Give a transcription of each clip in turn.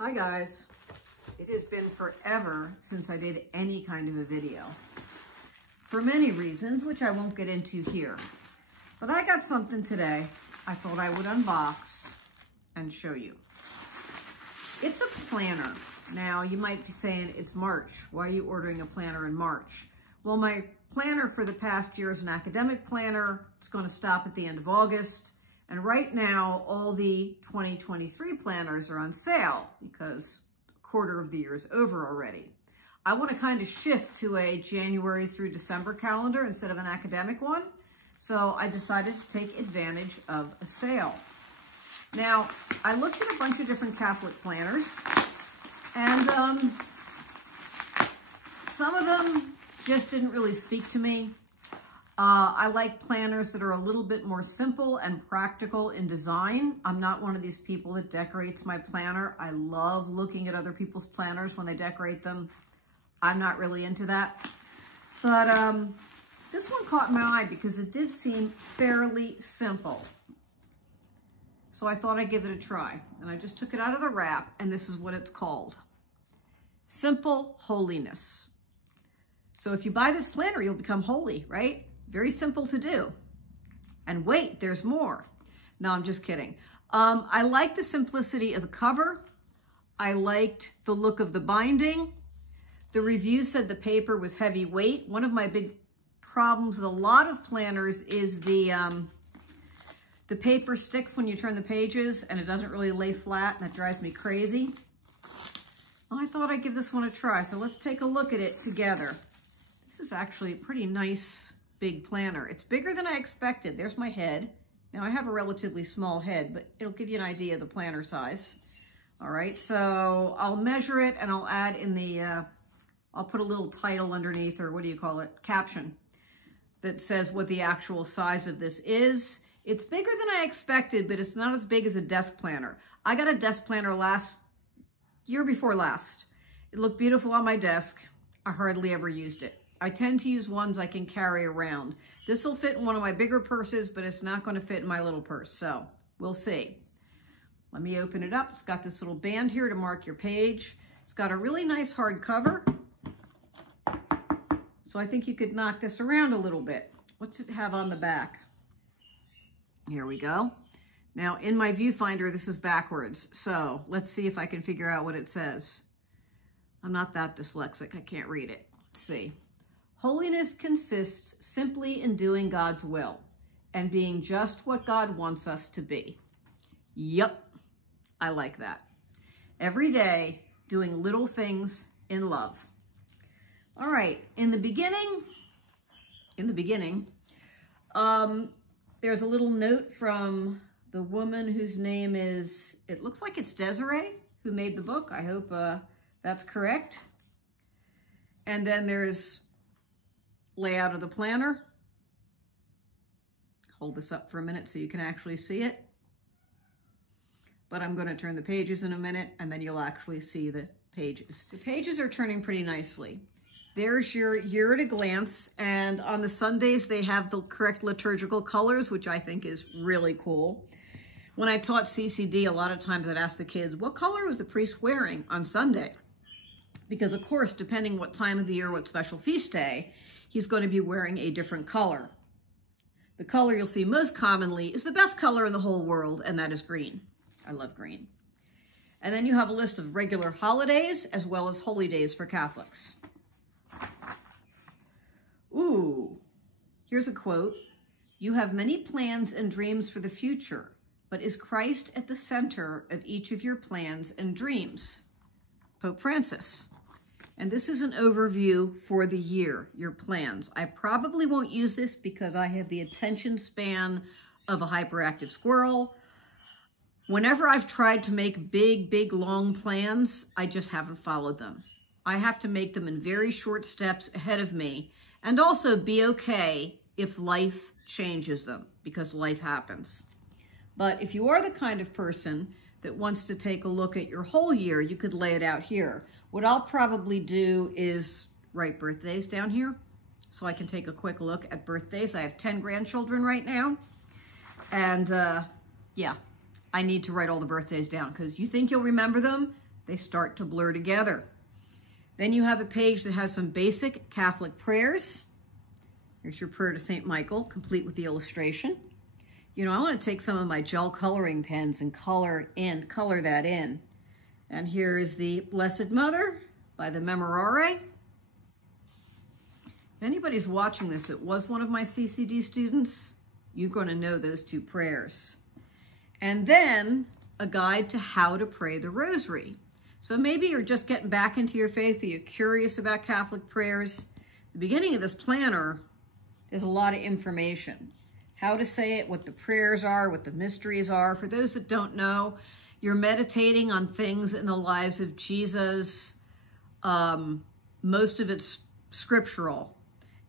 Hi guys, it has been forever since I did any kind of a video for many reasons, which I won't get into here. But I got something today I thought I would unbox and show you. It's a planner. Now you might be saying it's March. Why are you ordering a planner in March? Well, my planner for the past year is an academic planner. It's going to stop at the end of August. And right now, all the 2023 planners are on sale because a quarter of the year is over already. I want to kind of shift to a January through December calendar instead of an academic one. So I decided to take advantage of a sale. Now, I looked at a bunch of different Catholic planners, and some of them just didn't really speak to me. I like planners that are a little bit more simple and practical in design. I'm not one of these people that decorates my planner. I love looking at other people's planners when they decorate them. I'm not really into that. But this one caught my eye because it did seem fairly simple. So I thought I'd give it a try. And I just took it out of the wrap, and this is what it's called. Simple Holiness. So if you buy this planner, you'll become holy, right? Very simple to do. And wait, there's more. No, I'm just kidding. I like the simplicity of the cover. I liked the look of the binding. The review said the paper was heavyweight. One of my big problems with a lot of planners is the paper sticks when you turn the pages and it doesn't really lay flat, and that drives me crazy. I thought I'd give this one a try, so let's take a look at it together. This is actually a pretty nice big planner. It's bigger than I expected. There's my head. Now I have a relatively small head, but it'll give you an idea of the planner size. All right, so I'll measure it and I'll add in the, I'll put a little title underneath, or what do you call it, caption, that says what the actual size of this is. It's bigger than I expected, but it's not as big as a desk planner. I got a desk planner year before last. It looked beautiful on my desk. I hardly ever used it. I tend to use ones I can carry around. This will fit in one of my bigger purses, but it's not going to fit in my little purse, so we'll see. Let me open it up. It's got this little band here to mark your page. It's got a really nice hard cover, so I think you could knock this around a little bit. What's it have on the back? Here we go. Now, in my viewfinder, this is backwards, so let's see if I can figure out what it says. I'm not that dyslexic. I can't read it. Let's see. Holiness consists simply in doing God's will and being just what God wants us to be. Yep, I like that. Every day, doing little things in love. All right, in the beginning, there's a little note from the woman whose name is, it looks like it's Desiree, who made the book. I hope that's correct. And then there's layout of the planner. Hold this up for a minute so you can actually see it. But I'm going to turn the pages in a minute, and then you'll actually see the pages. The pages are turning pretty nicely. There's your year at a glance, and on the Sundays they have the correct liturgical colors, which I think is really cool. When I taught CCD, a lot of times I'd ask the kids, what color was the priest wearing on Sunday? Because of course, depending what time of the year, what special feast day, he's going to be wearing a different color. The color you'll see most commonly is the best color in the whole world, and that is green. I love green. And then you have a list of regular holidays as well as holy days for Catholics. Ooh, here's a quote. You have many plans and dreams for the future, but is Christ at the center of each of your plans and dreams? Pope Francis. And this is an overview for the year, your plans. I probably won't use this because I have the attention span of a hyperactive squirrel. Whenever I've tried to make big, long plans, I just haven't followed them. I have to make them in very short steps ahead of me, and also be okay if life changes them, because life happens. But if you are the kind of person that wants to take a look at your whole year, you could lay it out here. What I'll probably do is write birthdays down here so I can take a quick look at birthdays. I have 10 grandchildren right now. And yeah, I need to write all the birthdays down because you think you'll remember them, they start to blur together. Then you have a page that has some basic Catholic prayers. Here's your prayer to St. Michael, complete with the illustration. You know, I want to take some of my gel coloring pens and color that in. And here is the Blessed Mother by the Memorare. If anybody's watching this that was one of my CCD students, you're going to know those two prayers. And then a guide to how to pray the rosary. So maybe you're just getting back into your faith, or you're curious about Catholic prayers. The beginning of this planner is a lot of information. How to say it, what the prayers are, what the mysteries are. For those that don't know, you're meditating on things in the lives of Jesus. Most of it's scriptural.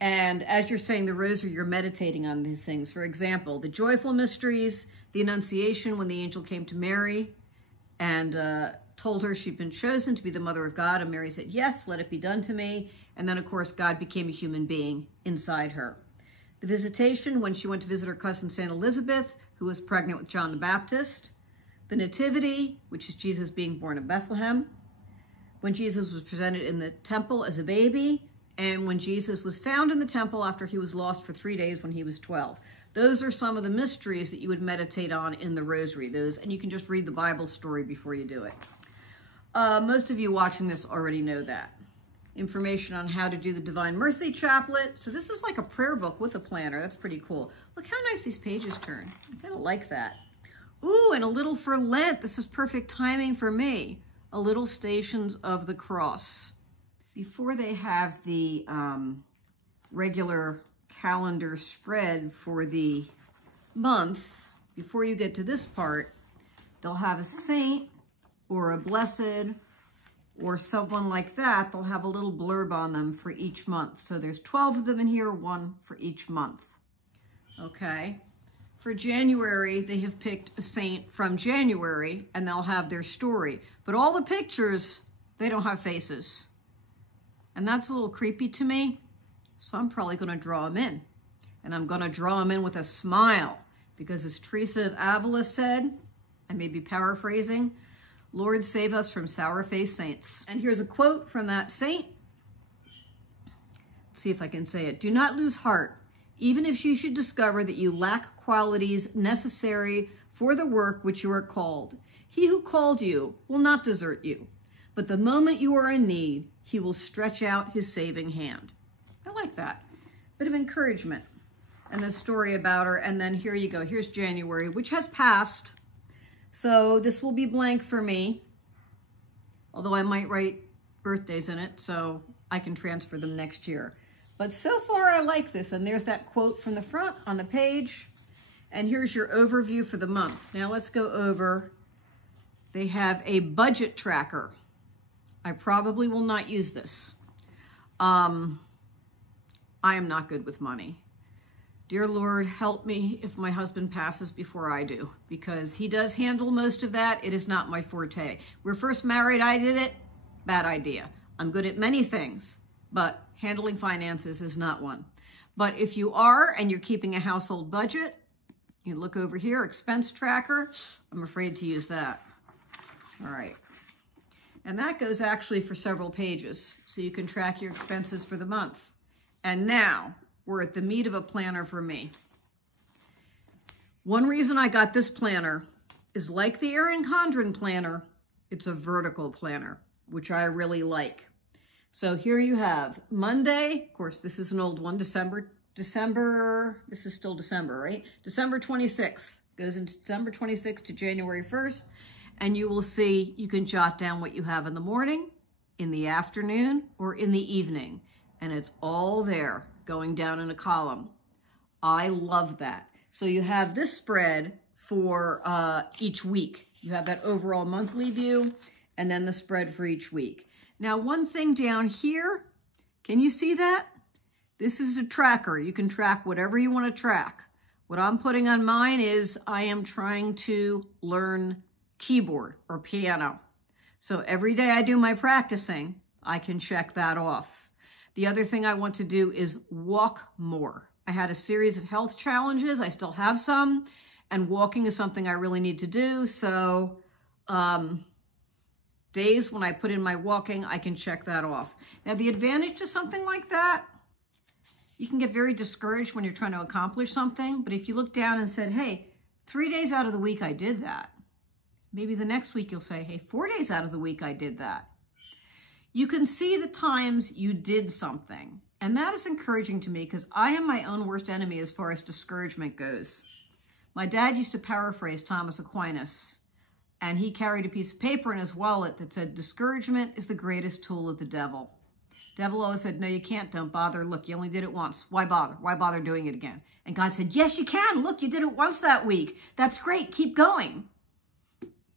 And as you're saying the rosary, you're meditating on these things. For example, the joyful mysteries, the Annunciation when the angel came to Mary and told her she'd been chosen to be the mother of God. And Mary said, yes, let it be done to me. And then, of course, God became a human being inside her. The Visitation, when she went to visit her cousin St. Elizabeth, who was pregnant with John the Baptist. The Nativity, which is Jesus being born in Bethlehem. When Jesus was presented in the temple as a baby. And when Jesus was found in the temple after he was lost for 3 days when he was 12. Those are some of the mysteries that you would meditate on in the rosary. And you can just read the Bible story before you do it. Most of you watching this already know that. Information on how to do the Divine Mercy Chaplet. So this is like a prayer book with a planner. That's pretty cool. Look how nice these pages turn. I kind of like that. Ooh, and a little for Lent. This is perfect timing for me. A little Stations of the Cross. Before they have the regular calendar spread for the month, before you get to this part, they'll have a saint or a blessed or someone like that. They'll have a little blurb on them for each month. So there's 12 of them in here, one for each month. Okay. For January, they have picked a saint from January and they'll have their story. But all the pictures, they don't have faces. And that's a little creepy to me. So I'm probably going to draw them in. And I'm going to draw them in with a smile. Because as Teresa of Avila said, I may be paraphrasing, Lord, save us from sour-faced saints. And here's a quote from that saint. Let's see if I can say it. Do not lose heart, even if you should discover that you lack qualities necessary for the work which you are called. He who called you will not desert you, but the moment you are in need, he will stretch out his saving hand. I like that. Bit of encouragement. And the story about her. And then here you go. Here's January, which has passed. So this will be blank for me, although I might write birthdays in it so I can transfer them next year. But so far I like this. And there's that quote from the front on the page. And here's your overview for the month. Now let's go over. They have a budget tracker. I probably will not use this. I am not good with money. Dear Lord, help me if my husband passes before I do, because he does handle most of that. It is not my forte. We're first married, I did it. Bad idea. I'm good at many things, but handling finances is not one. But if you are and you're keeping a household budget, you look over here, expense tracker. I'm afraid to use that. All right. And that goes actually for several pages, so you can track your expenses for the month. And now we're at the meat of a planner for me. One reason I got this planner is like the Erin Condren planner, it's a vertical planner, which I really like. So here you have Monday, of course, this is an old one, December, this is still December, right? December 26th, goes into December 26th to January 1st. And you will see, you can jot down what you have in the morning, in the afternoon, or in the evening. And it's all there, going down in a column. I love that. So you have this spread for each week. You have that overall monthly view, and then the spread for each week. Now, one thing down here, can you see that? This is a tracker. You can track whatever you want to track. What I'm putting on mine is I am trying to learn keyboard or piano. So every day I do my practicing, I can check that off. The other thing I want to do is walk more. I had a series of health challenges. I still have some, and walking is something I really need to do. So Days when I put in my walking, I can check that off. Now, the advantage to something like that, you can get very discouraged when you're trying to accomplish something. But if you look down and said, hey, 3 days out of the week, I did that. Maybe the next week you'll say, hey, 4 days out of the week, I did that. You can see the times you did something. And that is encouraging to me because I am my own worst enemy as far as discouragement goes. My dad used to paraphrase Thomas Aquinas, and he carried a piece of paper in his wallet that said, discouragement is the greatest tool of the devil. Devil always said, no, you can't, don't bother. Look, you only did it once. Why bother? Why bother doing it again? And God said, yes, you can. Look, you did it once that week. That's great. Keep going.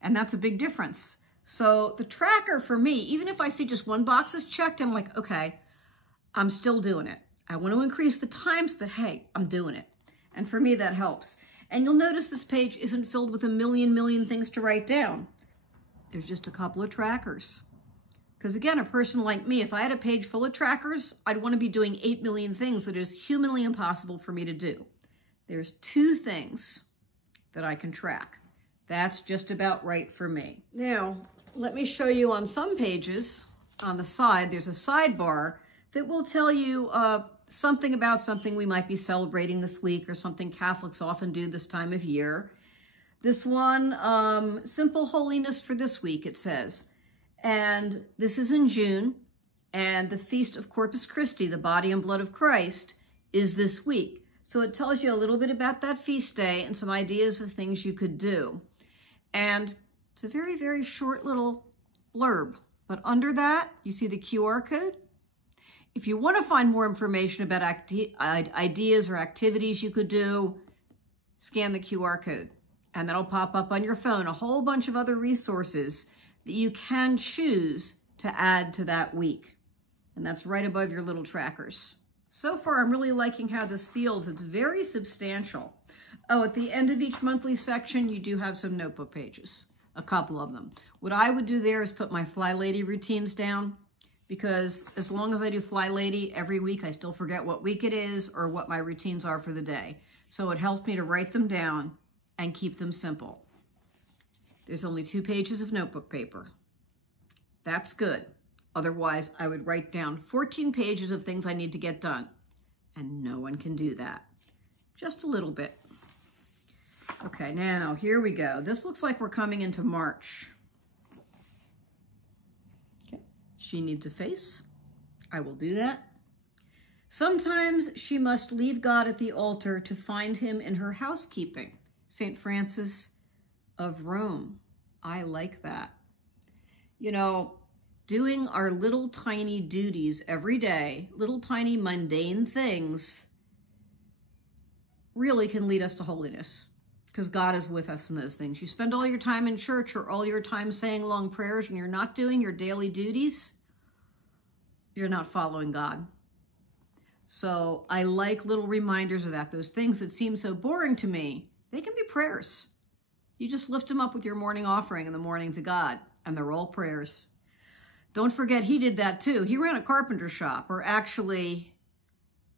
And that's a big difference. So the tracker for me, even if I see just one box is checked, I'm like, okay, I'm still doing it. I want to increase the times, but hey, I'm doing it. And for me, that helps. And you'll notice this page isn't filled with a million things to write down. There's just a couple of trackers. Because again, a person like me, if I had a page full of trackers, I'd want to be doing 8 million things that is humanly impossible for me to do. There's 2 things that I can track. That's just about right for me. Now, let me show you on some pages, on the side, there's a sidebar that will tell you something about something we might be celebrating this week or something Catholics often do this time of year. This one, Simple Holiness for this week, it says. And this is in June, and the Feast of Corpus Christi, the body and blood of Christ, is this week. So it tells you a little bit about that feast day and some ideas of things you could do. And it's a very short little blurb. But under that, you see the QR code. If you want to find more information about ideas or activities you could do, scan the QR code. And that'll pop up on your phone, a whole bunch of other resources that you can choose to add to that week. And that's right above your little trackers. So far, I'm really liking how this feels. It's very substantial. Oh, at the end of each monthly section, you do have some notebook pages, a couple of them. What I would do there is put my Fly Lady routines down, because as long as I do Fly Lady every week, I still forget what week it is or what my routines are for the day. So it helps me to write them down and keep them simple. There's only 2 pages of notebook paper. That's good. Otherwise, I would write down 14 pages of things I need to get done. And no one can do that. Just a little bit. Okay, now here we go. This looks like we're coming into March. Okay, she needs a face. I will do that. Sometimes she must leave God at the altar to find him in her housekeeping. St. Francis of Rome. I like that. You know, doing our little tiny duties every day, little tiny mundane things, really can lead us to holiness, because God is with us in those things. You spend all your time in church or all your time saying long prayers and you're not doing your daily duties, you're not following God. So I like little reminders of that. Those things that seem so boring to me, they can be prayers. You just lift them up with your morning offering in the morning to God, and they're all prayers. Don't forget, he did that too. He ran a carpenter shop, or actually,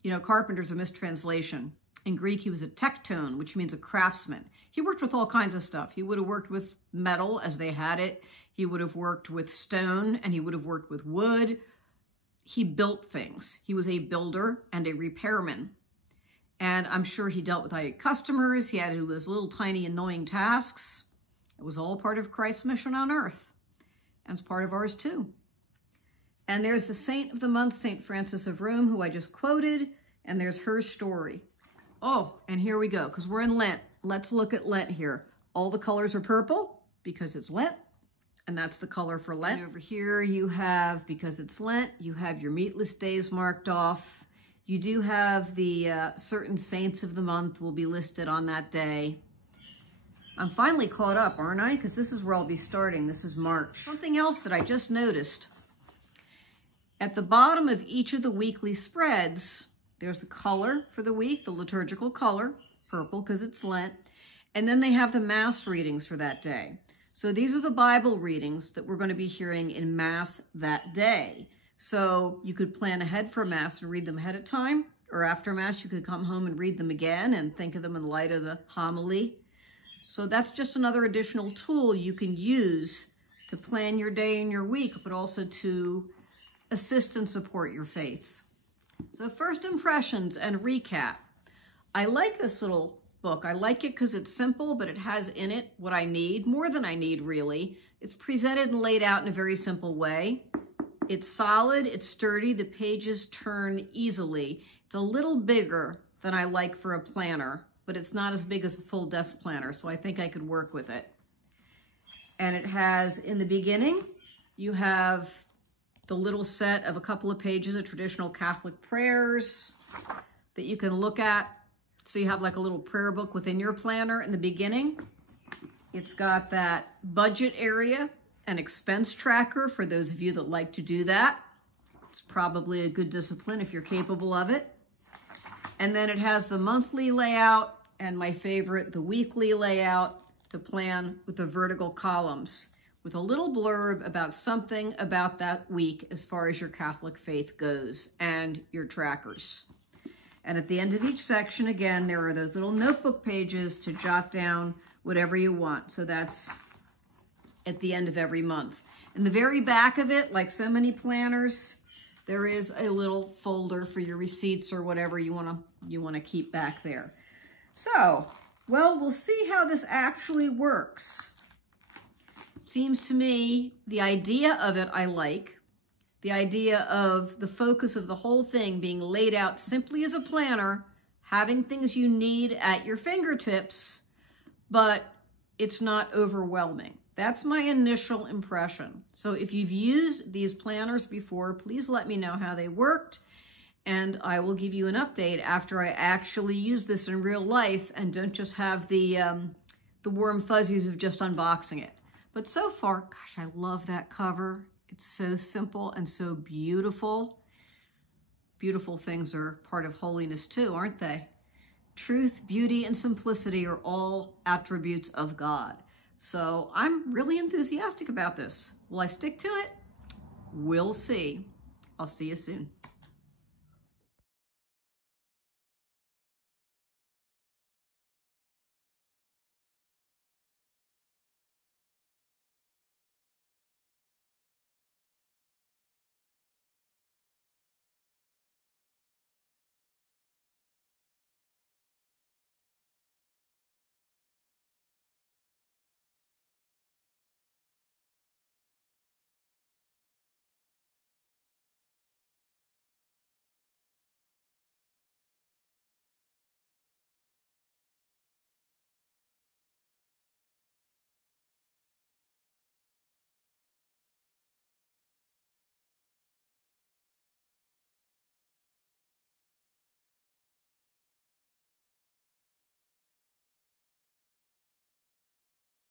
you know, carpenter's a mistranslation. In Greek, he was a tekton, which means a craftsman. He worked with all kinds of stuff. He would have worked with metal as they had it. He would have worked with stone, and he would have worked with wood. He built things. He was a builder and a repairman. And I'm sure he dealt with customers. He had to do those little tiny annoying tasks. It was all part of Christ's mission on earth. And it's part of ours too. And there's the saint of the month, St. Francis of Rome, who I just quoted. And there's her story. Oh, and here we go, because we're in Lent. Let's look at Lent here. All the colors are purple because it's Lent. And that's the color for Lent. And over here you have, because it's Lent, you have your meatless days marked off. You do have the certain saints of the month will be listed on that day. I'm finally caught up, aren't I? Because this is where I'll be starting. This is March. Something else that I just noticed. At the bottom of each of the weekly spreads, there's the color for the week, the liturgical color, purple because it's Lent. And then they have the Mass readings for that day. So these are the Bible readings that we're going to be hearing in Mass that day. So you could plan ahead for Mass and read them ahead of time, or after Mass, you could come home and read them again and think of them in light of the homily. So that's just another additional tool you can use to plan your day and your week, but also to assist and support your faith. So first impressions and recap. I like this little book. I like it because it's simple, but it has in it what I need, more than I need really. It's presented and laid out in a very simple way. It's solid, it's sturdy, the pages turn easily. It's a little bigger than I like for a planner, but it's not as big as a full desk planner, so I think I could work with it. And it has, in the beginning, you have the little set of a couple of pages of traditional Catholic prayers that you can look at. So you have like a little prayer book within your planner in the beginning. It's got that budget area and expense tracker for those of you that like to do that. It's probably a good discipline if you're capable of it. And then it has the monthly layout and my favorite, the weekly layout to plan with the vertical columns with a little blurb about something about that week as far as your Catholic faith goes and your trackers. And at the end of each section, again, there are those little notebook pages to jot down whatever you want. So that's at the end of every month. In the very back of it, like so many planners, there is a little folder for your receipts or whatever you want to keep back there. So, well, we'll see how this actually works. Seems to me the idea of it I like. The idea of the focus of the whole thing being laid out simply as a planner, having things you need at your fingertips, but it's not overwhelming. That's my initial impression. So if you've used these planners before, please let me know how they worked, and I will give you an update after I actually use this in real life and don't just have the warm fuzzies of just unboxing it. But so far, gosh, I love that cover. It's so simple and so beautiful. Beautiful things are part of holiness too, aren't they? Truth, beauty, and simplicity are all attributes of God. So I'm really enthusiastic about this. Will I stick to it? We'll see. I'll see you soon.